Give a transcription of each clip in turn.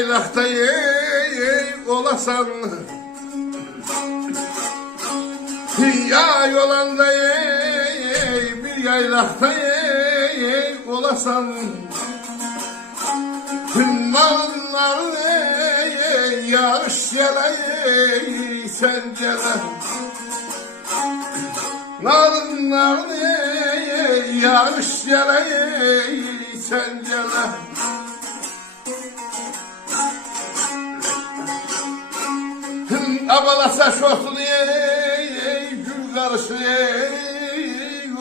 yaylaqda olasan, yay olanda bir yaylaqda olasan, narınlar yağış gele sen gele, narınlar yağış gele sen gele. Abalasa şortunu gül karışı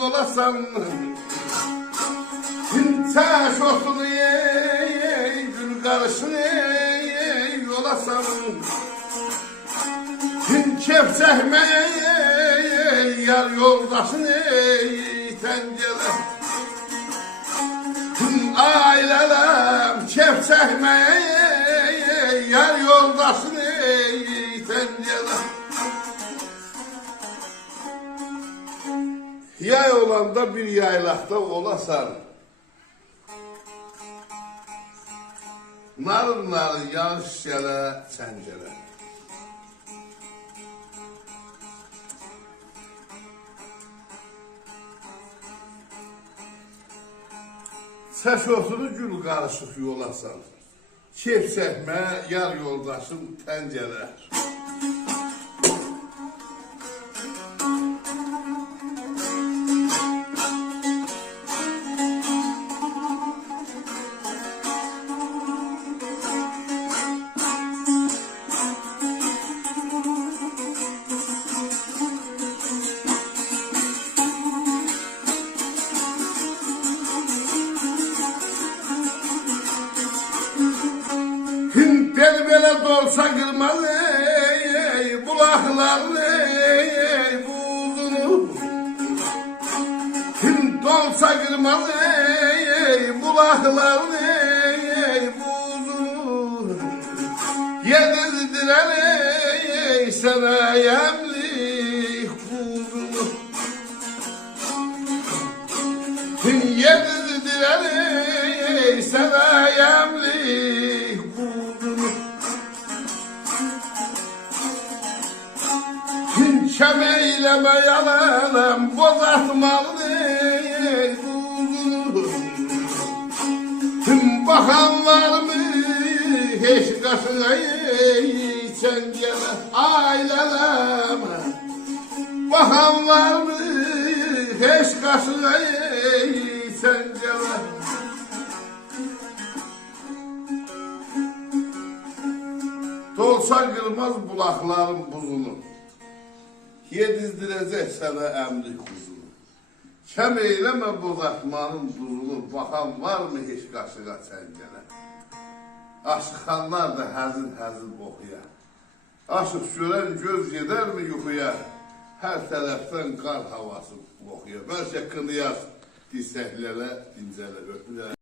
olasan, sen şortunu gül karışı olasan, kepçehmeye yar yoldaşını tencere, ailelem kepçehmeye yar yoldaşını tencere. Yay olanda bir yaylaqda olasan, narın narın yağış gələ səncələ. Səşotunu gül qarışıq yolasan, keyf çəkmə yar yoldaşın təncələ. Bel dolsa kırmaz bulaklar buzunu, dolsa kırmaz bulaklar buzunu, yedirdiler sana yemlik buzunu, yedirdiler sana yemlik buzunu. Kemeyleme yalanım bozatmalı tüm bakan var mı hiç kaşına çengele aileleme, bakan var mı hiç kaşına çengele. Dolsa kırmaz bulakların buzunu, yedizdirəcək sənə əmlik quzunu. Kəm eyləmə bozatmanın duzunu, baxan varmı heç qaşığa çəngənə? Aşıqanlar da həzin oxuya, aşıq görən göz gedərmi yuxuya? Hər tərəfdən qar havası oxuya, bəlkə qınıyaz, dirsəklərə, dincələ, öpülə.